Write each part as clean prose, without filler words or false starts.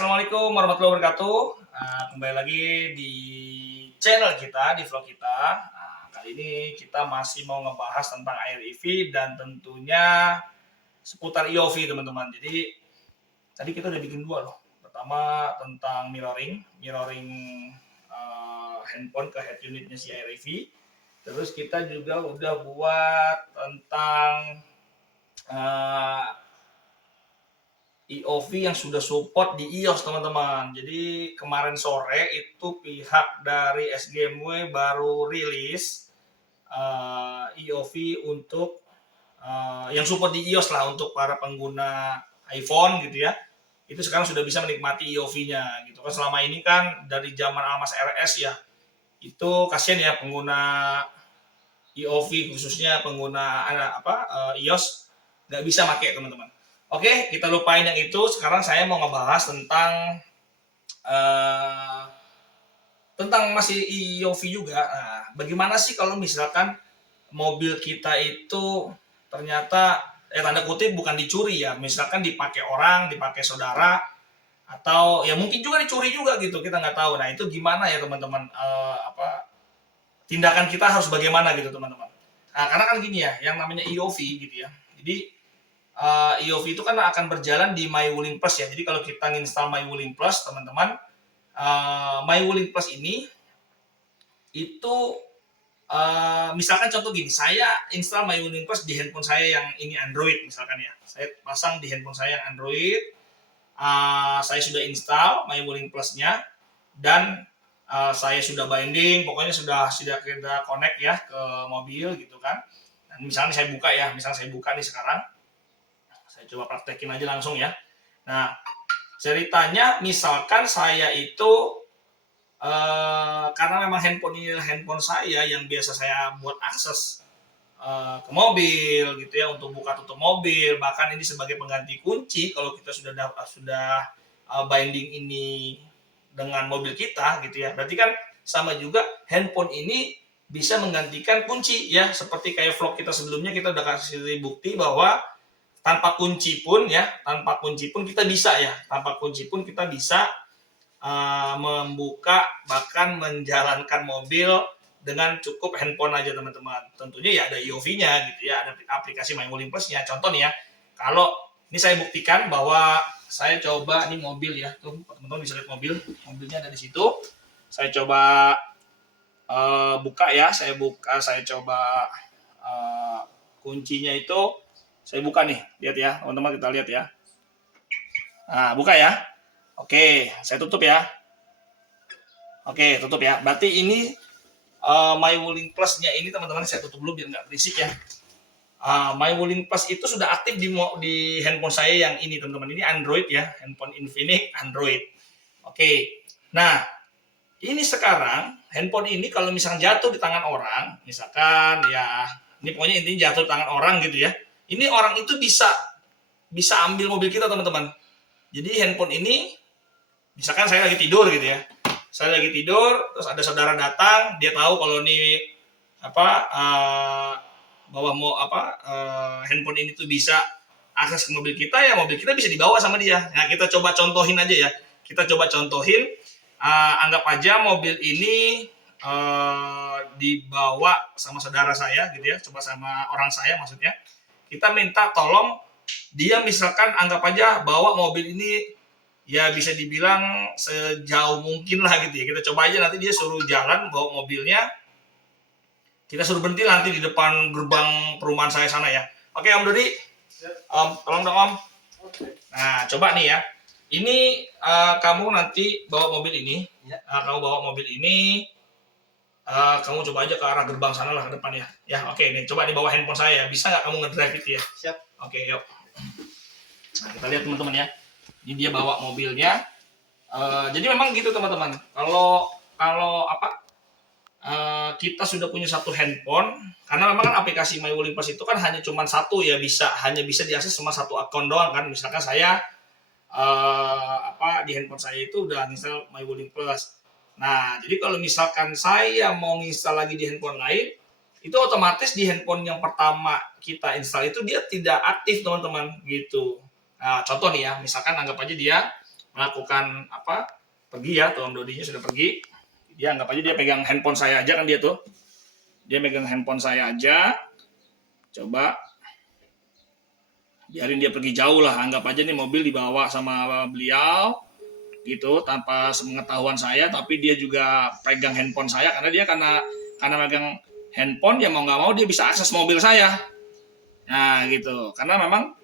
Assalamualaikum warahmatullahi wabarakatuh. Kembali lagi di channel kita, di vlog kita. Kali ini kita masih mau ngebahas tentang Air EV dan tentunya seputar EOV, teman-teman. Jadi tadi kita udah bikin dua loh. Pertama tentang mirroring handphone ke head unitnya si Air EV. Terus kita juga udah buat tentang EOV yang sudah support di iOS, teman-teman. Jadi kemarin sore itu pihak dari SGMW baru rilis EOV untuk yang support di iOS lah untuk para pengguna iPhone gitu ya. Itu sekarang sudah bisa menikmati EOV-nya gitu kan. Selama ini kan dari zaman Almas RS ya, itu kasihan ya pengguna EOV, khususnya pengguna iOS nggak bisa pakai, teman-teman. Oke, kita lupain yang itu. Sekarang saya mau ngebahas tentang masih EOV juga. Nah, bagaimana sih kalau misalkan mobil kita itu ternyata tanda kutip bukan dicuri ya, misalkan dipakai orang, dipakai saudara, atau ya mungkin juga dicuri juga gitu, kita nggak tahu. Nah itu gimana ya teman-teman, tindakan kita harus bagaimana gitu teman-teman. Nah, karena kan gini ya, yang namanya EOV gitu ya. Jadi EOV itu kan akan berjalan di MyWuling Plus ya. Jadi kalau kita nginstal MyWuling Plus, teman-teman, MyWuling Plus ini itu misalkan contoh gini, saya install MyWuling Plus di handphone saya yang ini Android misalkan ya. Saya pasang di handphone saya yang Android. Saya sudah install MyWuling Plus-nya dan saya sudah binding, pokoknya sudah kita connect ya ke mobil gitu kan. Dan misalnya saya buka ya, misalnya saya buka nih sekarang. Saya coba praktekin aja langsung ya. Nah, ceritanya misalkan saya itu karena memang handphone ini adalah handphone saya yang biasa saya buat akses ke mobil gitu ya, untuk buka tutup mobil, bahkan ini sebagai pengganti kunci kalau kita sudah binding ini dengan mobil kita gitu ya. Berarti kan sama juga handphone ini bisa menggantikan kunci ya, seperti kayak vlog kita sebelumnya kita udah kasih bukti bahwa tanpa kunci pun kita bisa ya, membuka bahkan menjalankan mobil dengan cukup handphone aja, teman-teman. Tentunya ya ada EOV-nya gitu ya, ada aplikasi MyWuling Plus-nya. Contoh nih ya, kalau ini saya buktikan bahwa saya coba ini mobil ya, tuh teman-teman bisa lihat mobilnya ada di situ. Saya coba buka ya, saya coba kuncinya itu saya buka nih, lihat ya teman-teman, kita lihat ya. Nah, buka ya. Oke, saya tutup ya. Oke, tutup ya. Berarti ini MyWuling Plus-nya ini, teman-teman, saya tutup dulu biar nggak berisik ya. MyWuling Plus itu sudah aktif di handphone saya yang ini, teman-teman. Ini Android ya, handphone Infinix Android. Oke. Nah, ini sekarang handphone ini kalau misalkan jatuh di tangan orang, misalkan ya, ini pokoknya intinya jatuh di tangan orang gitu ya. Ini orang itu bisa ambil mobil kita, teman-teman. Jadi handphone ini, misalkan saya lagi tidur gitu ya. Saya lagi tidur, terus ada saudara datang, dia tahu kalau ini handphone ini tuh bisa akses ke mobil kita, ya mobil kita bisa dibawa sama dia. Nah, kita coba contohin aja ya. Anggap aja mobil ini dibawa sama saudara saya gitu ya, coba sama orang saya maksudnya. Kita minta tolong dia, misalkan anggap aja bawa mobil ini ya bisa dibilang sejauh mungkin lah gitu ya. Kita coba aja, nanti dia suruh jalan bawa mobilnya, kita suruh berhenti nanti di depan gerbang perumahan saya sana ya. Oke Om Dodi, tolong dong Om. Nah coba nih ya, ini kamu nanti bawa mobil ini, kamu coba aja ke arah gerbang sana lah, ke depan ya. Ya oke, nih coba nih bawa handphone saya, bisa nggak kamu ngedrive itu ya? Siap. Oke, yuk. Nah, kita lihat teman-teman ya. Ini dia bawa mobilnya. Jadi memang gitu teman-teman. Kalau kita sudah punya satu handphone, karena memang kan aplikasi MyWuling Plus itu kan hanya cuma satu ya, hanya bisa diakses sama satu akun doang kan. Misalkan saya di handphone saya itu udah install MyWuling Plus. Nah, jadi kalau misalkan saya mau install lagi di handphone lain, itu otomatis di handphone yang pertama kita install itu dia tidak aktif, teman-teman, gitu. Nah, contoh nih ya, misalkan anggap aja dia melakukan apa, pergi ya, Tom Dodinya sudah pergi. Dia anggap aja dia pegang handphone saya aja kan, dia tuh. Dia megang handphone saya aja. Coba biarin dia pergi jauh lah, anggap aja nih mobil dibawa sama beliau gitu tanpa sepengetahuan saya, tapi dia juga pegang handphone saya karena dia karena megang handphone ya mau nggak mau dia bisa akses mobil saya. Nah gitu, karena memang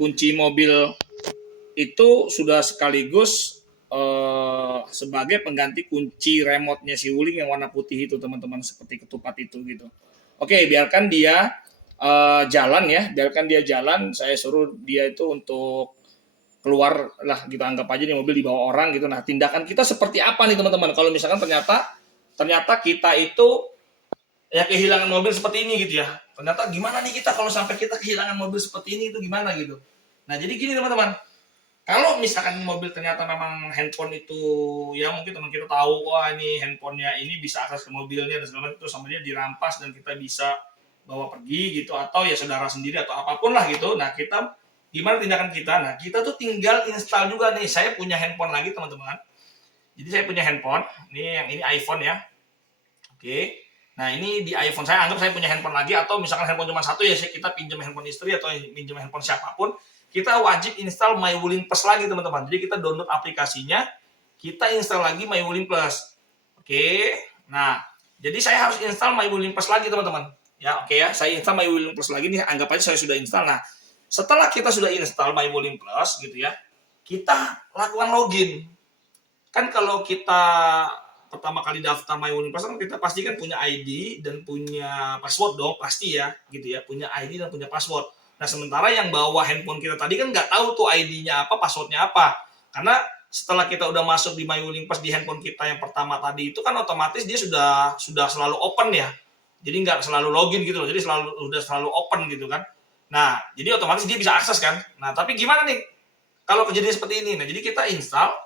kunci mobil itu sudah sekaligus sebagai pengganti kunci remote-nya si Wuling yang warna putih itu teman-teman, seperti ketupat itu gitu. Oke, biarkan dia jalan ya, biarkan dia jalan. Saya suruh dia itu untuk keluar lah, kita anggap aja nih mobil dibawa orang gitu. Nah, tindakan kita seperti apa nih teman-teman? Kalau misalkan ternyata kita itu ya kehilangan mobil seperti ini gitu ya. Ternyata gimana nih kita kalau sampai kita kehilangan mobil seperti ini itu gimana gitu. Nah, jadi gini teman-teman. Kalau misalkan mobil ternyata memang handphone itu ya mungkin teman kita tahu wah ini handphonenya ini bisa akses ke mobilnya dan segala macam, itu sama dia dirampas dan kita bisa bawa pergi gitu, atau ya saudara sendiri atau apapun lah gitu. Nah, kita gimana tindakan kita? Nah, kita tuh tinggal install juga nih. Saya punya handphone lagi teman-teman. Jadi saya punya handphone, ini iPhone ya. Oke. Nah, ini di iPhone saya, anggap saya punya handphone lagi, atau misalkan handphone cuma satu ya kita pinjam handphone istri atau pinjam handphone siapapun, kita wajib install My Wuling Plus lagi teman-teman. Jadi kita download aplikasinya, kita install lagi My Wuling Plus. Oke. Nah, jadi saya harus install My Wuling Plus lagi teman-teman. Ya, oke ya. Saya install My Wuling Plus lagi nih, anggap aja saya sudah install. Nah, setelah kita sudah install My Wuling Plus gitu ya, kita lakukan login. Kan kalau kita pertama kali daftar My Wuling Plus kan kita pasti kan punya ID dan punya password dong, pasti ya gitu ya, punya ID dan punya password. Nah, sementara yang bawa handphone kita tadi kan nggak tahu tuh ID-nya apa, passwordnya apa. Karena setelah kita udah masuk di My Wuling Plus di handphone kita yang pertama tadi itu kan otomatis dia sudah selalu open ya. Jadi nggak selalu login gitu loh. Jadi udah selalu open gitu kan. Nah, jadi otomatis dia bisa akses kan. Nah, tapi gimana nih kalau kejadian seperti ini? Nah, jadi kita install.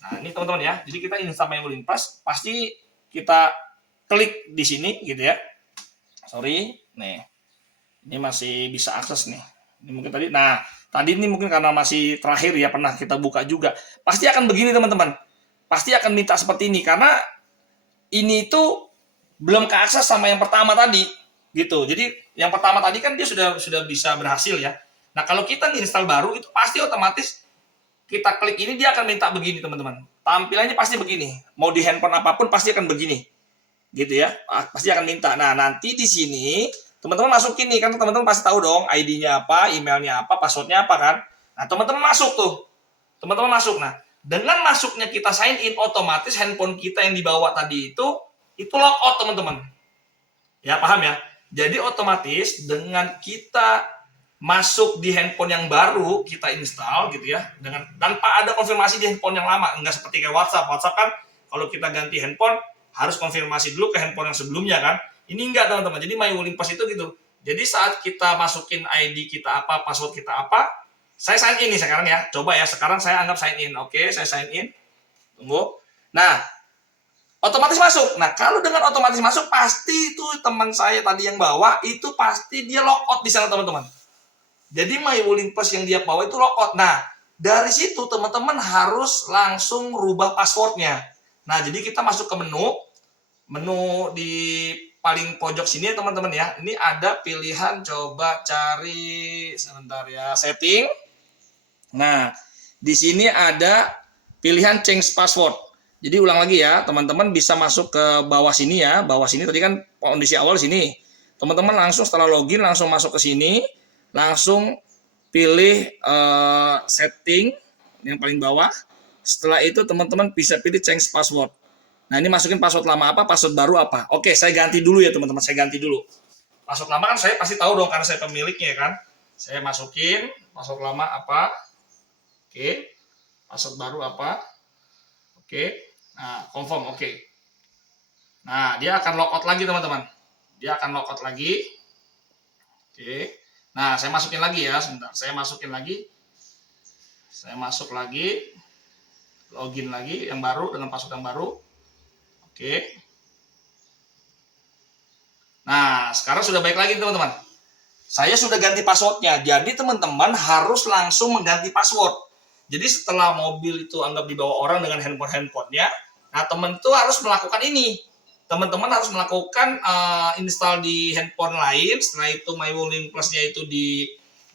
Nah, ini teman-teman ya. Jadi kita install My Wuling Plus, pasti kita klik di sini gitu ya. Sorry, nih. Ini masih bisa akses nih. Ini mungkin tadi. Nah, tadi ini mungkin karena masih terakhir ya, pernah kita buka juga. Pasti akan begini teman-teman. Pasti akan minta seperti ini karena ini itu belum keakses sama yang pertama tadi gitu. Jadi yang pertama tadi kan dia sudah bisa berhasil ya. Nah, kalau kita install baru itu pasti otomatis kita klik ini dia akan minta begini teman-teman. Tampilannya pasti begini. Mau di handphone apapun pasti akan begini. Gitu ya. Pasti akan minta. Nah, nanti di sini teman-teman masukin nih, kan teman-teman pasti tahu dong ID-nya apa, emailnya apa, passwordnya apa kan. Nah, teman-teman masuk tuh. Teman-teman masuk. Nah, dengan masuknya kita sign in, otomatis handphone kita yang dibawa tadi itu logout teman-teman. Ya, paham ya? Jadi otomatis dengan kita masuk di handphone yang baru kita install gitu ya, dengan tanpa ada konfirmasi di handphone yang lama, enggak seperti kayak WhatsApp. WhatsApp kan kalau kita ganti handphone harus konfirmasi dulu ke handphone yang sebelumnya kan. Ini enggak teman-teman. Jadi My Wuling Plus itu gitu. Jadi saat kita masukin ID kita apa, password kita apa, saya sign in nih sekarang ya. Coba ya, sekarang saya anggap sign in. Oke, saya sign in. Tunggu. Nah, otomatis masuk. Nah, kalau dengan otomatis masuk, pasti itu teman saya tadi yang bawa, itu pasti dia logout di sana teman-teman. Jadi My Wuling Plus yang dia bawa itu logout. Nah, dari situ teman-teman harus langsung rubah passwordnya. Nah, jadi kita masuk ke menu di paling pojok sini ya teman-teman ya. Ini ada pilihan, coba cari sebentar ya, setting. Nah, di sini ada pilihan change password. Jadi ulang lagi ya, teman-teman bisa masuk ke bawah sini ya. Bawah sini tadi kan kondisi awal sini. Teman-teman langsung setelah login langsung masuk ke sini, langsung pilih setting yang paling bawah. Setelah itu teman-teman bisa pilih change password. Nah, ini masukin password lama apa, password baru apa. Oke, saya ganti dulu ya teman-teman, saya ganti dulu. Password lama kan saya pasti tahu dong karena saya pemiliknya kan. Saya masukin password lama apa. Oke. Password baru apa. Oke. Nah, confirm, oke. Nah, dia akan logout lagi teman-teman. Dia akan logout lagi. Oke. Nah, saya masukin lagi ya, sebentar. Saya masukin lagi. Saya masuk lagi. Login lagi yang baru dengan password yang baru. Oke. Nah, sekarang sudah baik lagi teman-teman. Saya sudah ganti passwordnya. Jadi teman-teman harus langsung mengganti password. Jadi setelah mobil itu anggap dibawa orang dengan handphonenya, nah teman tuh harus melakukan ini. Teman-teman harus melakukan install di handphone lain. Setelah itu MyWuling Plus-nya itu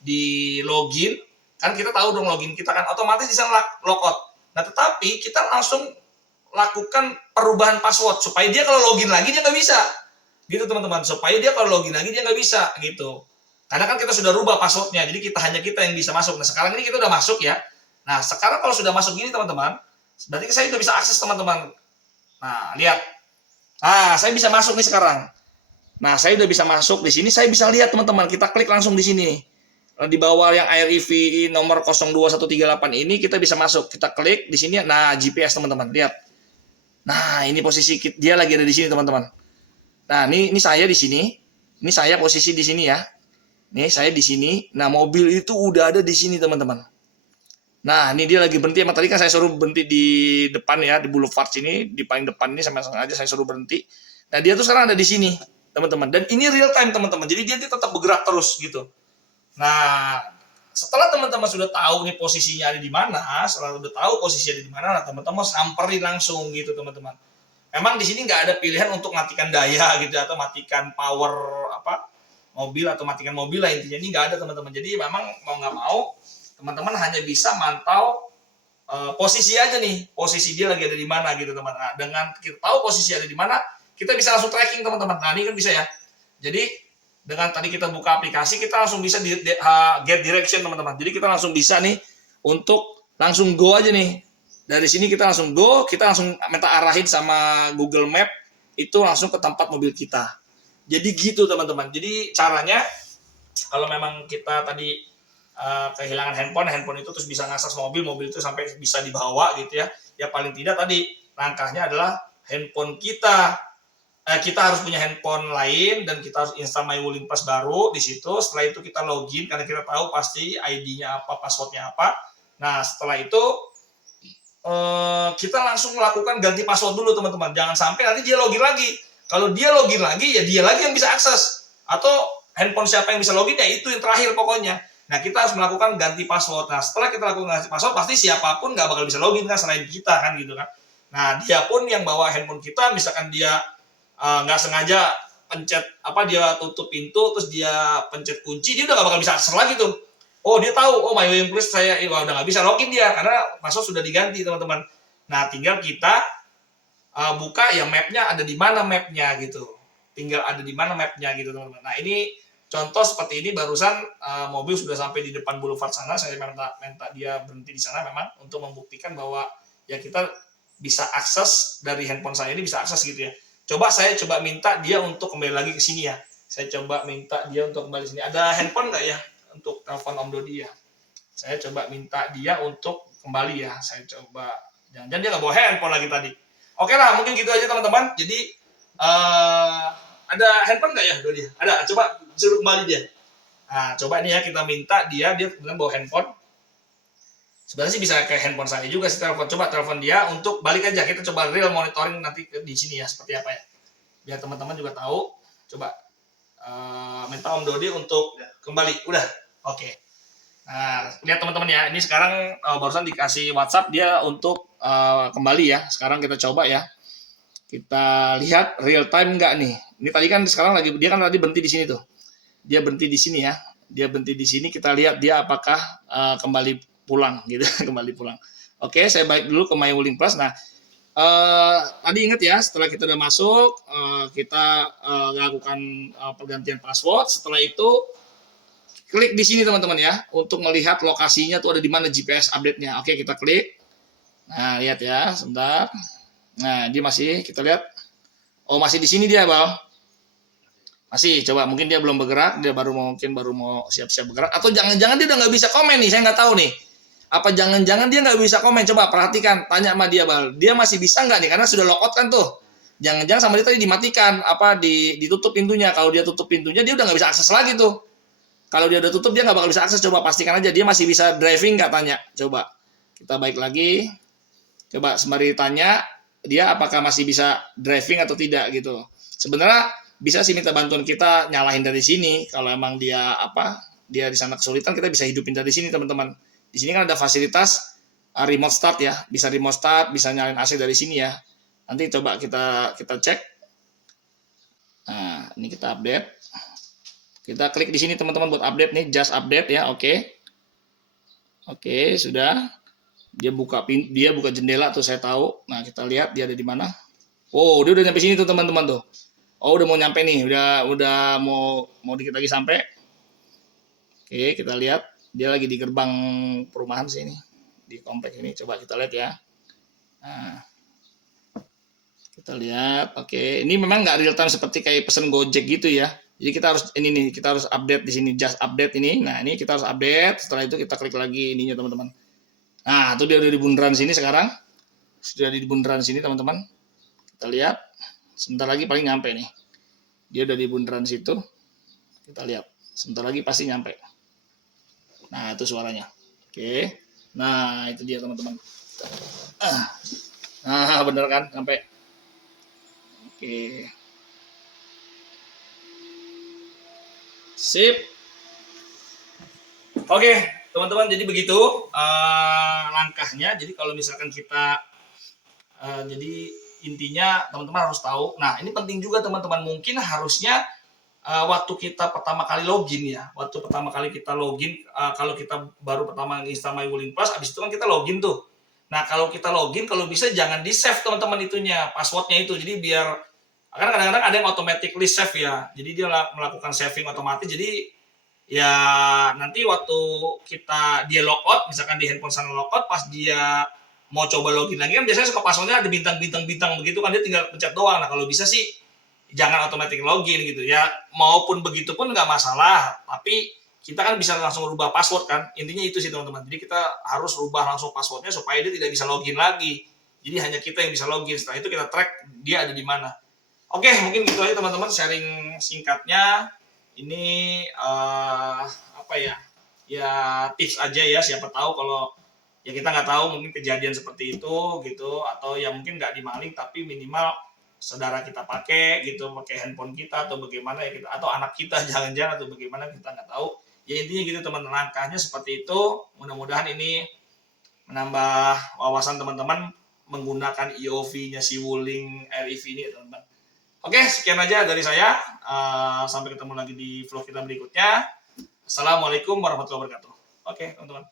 di login. Kan kita tahu dong login kita kan otomatis di sana logout. Nah tetapi kita langsung lakukan perubahan password supaya dia kalau login lagi dia nggak bisa. Gitu teman-teman. Supaya dia kalau login lagi dia nggak bisa gitu. Karena kan kita sudah rubah passwordnya, jadi hanya kita yang bisa masuk. Nah sekarang ini kita udah masuk ya. Nah sekarang kalau sudah masuk gini teman-teman, berarti saya udah bisa akses teman-teman. Nah lihat, saya bisa masuk nih sekarang. Nah saya udah bisa masuk di sini, saya bisa lihat teman-teman. Kita klik langsung di sini. Di bawah yang IREV nomor 02138 ini kita bisa masuk. Kita klik di sini. Nah GPS teman-teman, lihat. Nah ini posisi dia lagi ada di sini teman-teman. Nah ini saya di sini. Ini saya posisi di sini ya. Nih saya di sini. Nah mobil itu udah ada di sini teman-teman. Nah ini dia lagi berhenti. Emang tadi kan saya suruh berhenti di depan ya, di boulevard sini, di paling depan ini sama sengaja saya suruh berhenti. Nah dia tuh sekarang ada di sini teman-teman. Dan ini real time teman-teman. Jadi dia tetap bergerak terus gitu. Nah setelah teman-teman sudah tahu nih posisinya ada di mana, setelah sudah tahu posisinya ada di mana, nah teman-teman samperin langsung gitu teman-teman. Emang di sini nggak ada pilihan untuk matikan daya gitu atau matikan power mobil atau matikan mobil lah, intinya ini nggak ada teman-teman. Jadi memang mau nggak mau teman-teman hanya bisa mantau posisi aja nih, posisi dia lagi ada di mana gitu teman-teman. Nah, dengan kita tahu posisi ada di mana, kita bisa langsung tracking teman-teman. Nah ini kan bisa ya. Jadi dengan tadi kita buka aplikasi, kita langsung bisa get direction teman-teman. Jadi kita langsung bisa nih untuk langsung go aja nih. Dari sini kita langsung go, kita langsung minta arahin sama Google Map itu langsung ke tempat mobil kita. Jadi gitu teman-teman. Jadi caranya kalau memang kita tadi kehilangan handphone itu terus bisa ngakses mobil itu sampai bisa dibawa gitu ya. Ya paling tidak tadi langkahnya adalah handphone kita harus punya handphone lain dan kita harus install MyWuling Plus baru di situ. Setelah itu kita login karena kita tahu pasti ID-nya apa, passwordnya apa. Nah setelah itu kita langsung melakukan ganti password dulu teman-teman. Jangan sampai nanti dia login lagi. Kalau dia login lagi ya dia lagi yang bisa akses. Atau handphone siapa yang bisa login ya itu yang terakhir pokoknya. Nah kita harus melakukan ganti password. Nah setelah kita lakukan ganti password pasti siapapun nggak bakal bisa login kan selain kita kan gitu kan. Nah dia pun yang bawa handphone kita misalkan dia nggak sengaja pencet dia tutup pintu terus dia pencet kunci, dia udah nggak bakal bisa akses lagi tuh. Oh dia tahu, MyWuling Plus saya udah nggak bisa login dia karena password sudah diganti teman-teman. Nah tinggal kita buka ya mapnya ada di mana mapnya gitu. Tinggal ada di mana mapnya gitu teman-teman. Nah ini contoh seperti ini barusan mobil sudah sampai di depan boulevard sana. Saya minta dia berhenti di sana memang untuk membuktikan bahwa ya kita bisa akses dari handphone saya ini bisa akses gitu ya. Saya coba minta dia untuk kembali lagi ke sini ya. Saya coba minta dia untuk kembali sini. Ada handphone nggak ya untuk telepon Om Dodi ya? Saya coba minta dia untuk kembali ya. Saya coba. Jangan-jangan dia nggak bawa handphone lagi tadi. Oke lah, mungkin gitu aja teman-teman. Jadi ada handphone nggak ya Dodi? Ada. Coba suruh kembali dia. Nah, coba ini ya kita minta dia kemudian bawa handphone. Sebenarnya sih bisa ke handphone saya juga sih telepon. Coba telepon dia untuk balik aja. Kita coba real monitoring nanti di sini ya seperti apa ya. Biar teman-teman juga tahu. Coba minta Om Dodi untuk kembali. Udah. Oke. Nah, lihat teman-teman ya. Ini sekarang barusan dikasih WhatsApp dia untuk kembali ya. Sekarang kita coba ya. Kita lihat real time enggak nih. Ini tadi kan sekarang lagi dia kan tadi berhenti di sini tuh. Dia berhenti di sini ya. Dia berhenti di sini, kita lihat dia apakah kembali pulang gitu. Kembali pulang. Oke, saya balik dulu ke MyWuling Plus. Nah, tadi ingat ya, setelah kita udah masuk, kita lakukan pergantian password. Setelah itu klik di sini teman-teman ya, untuk melihat lokasinya tuh ada di mana GPS update-nya. Oke, kita klik. Nah, lihat ya, sebentar. Nah, dia masih, kita lihat. Oh, masih di sini dia, Bal. Masih, coba mungkin dia belum bergerak, dia baru mau siap-siap bergerak. Atau jangan-jangan dia udah nggak bisa komen nih, saya nggak tahu nih. Apa jangan-jangan dia nggak bisa komen? Coba perhatikan, tanya sama dia, Bal. Dia masih bisa nggak nih? Karena sudah logout kan tuh. Jangan-jangan sama dia tadi dimatikan, ditutup pintunya. Kalau dia tutup pintunya, dia udah nggak bisa akses lagi tuh. Kalau dia udah tutup, dia nggak bakal bisa akses. Coba pastikan aja, dia masih bisa driving nggak, tanya. Coba, kita balik lagi. Coba sembari tanya, dia apakah masih bisa driving atau tidak gitu. Sebenarnya bisa sih minta bantuan kita nyalahin dari sini. Kalau emang dia di sana kesulitan, kita bisa hidupin dari sini teman-teman. Di sini kan ada fasilitas remote start ya, bisa remote start, bisa nyalain AC dari sini ya. Nanti coba kita cek. Nah, ini kita update. Kita klik di sini teman-teman buat update nih, just update ya. Oke. Oke, sudah. Dia buka jendela tuh, saya tahu. Nah, kita lihat dia ada di mana. Oh, dia udah nyampe sini tuh teman-teman tuh. Oh, udah mau nyampe nih. Udah mau dikit lagi sampai. Oke, kita lihat dia lagi di gerbang perumahan sini. Di komplek ini. Coba kita lihat ya. Nah, kita lihat. Oke, ini memang nggak real time seperti kayak pesen Gojek gitu ya. Jadi kita harus update di sini, just update ini. Nah, ini kita harus update. Setelah itu kita klik lagi ininya teman-teman. Nah, itu dia udah di bundaran sini sekarang. Sudah di bundaran sini teman-teman. Kita lihat. Sebentar lagi paling nyampe nih. Dia udah di bundaran situ. Kita lihat. Sebentar lagi pasti nyampe. Nah, itu suaranya. Oke. Nah, itu dia teman-teman. Nah, bener kan sampai. Oke. Sip. Oke, teman-teman, jadi begitu langkahnya. Jadi kalau misalkan kita jadi intinya teman-teman harus tahu. Nah, ini penting juga teman-teman. Mungkin harusnya waktu kita pertama kali login ya. Waktu pertama kali kita login, kalau kita baru pertama install My Wuling Plus, habis itu kan kita login tuh. Nah, kalau kita login, kalau bisa jangan di-save teman-teman itunya, passwordnya itu. Jadi biar, karena kadang-kadang ada yang automatically save ya. Jadi dia melakukan saving otomatis. Jadi ya nanti waktu dia logout, misalkan di handphone sana logout, pas dia mau coba login lagi kan biasanya suka passwordnya ada bintang-bintang begitu kan, dia tinggal pencet doang. Nah, kalau bisa sih jangan otomatis login gitu ya. Maupun begitu pun nggak masalah, tapi kita kan bisa langsung rubah password kan. Intinya itu sih teman-teman. Jadi kita harus rubah langsung passwordnya supaya dia tidak bisa login lagi. Jadi hanya kita yang bisa login. Setelah itu kita track dia ada di mana. Oke, mungkin gitu aja teman-teman sharing singkatnya. Ini apa ya? Ya tips aja ya. Siapa tahu kalau ya kita nggak tahu mungkin kejadian seperti itu gitu, atau ya mungkin nggak dimaling tapi minimal saudara kita pakai gitu, pakai handphone kita atau bagaimana ya kita, atau anak kita jangan-jangan atau bagaimana kita nggak tahu. Ya intinya gitu teman, langkahnya seperti itu. Mudah-mudahan ini menambah wawasan teman-teman menggunakan EOV-nya si Wuling REV ini teman-teman. Oke, sekian aja dari saya. Sampai ketemu lagi di vlog kita berikutnya. Assalamualaikum warahmatullahi wabarakatuh. Oke, teman-teman.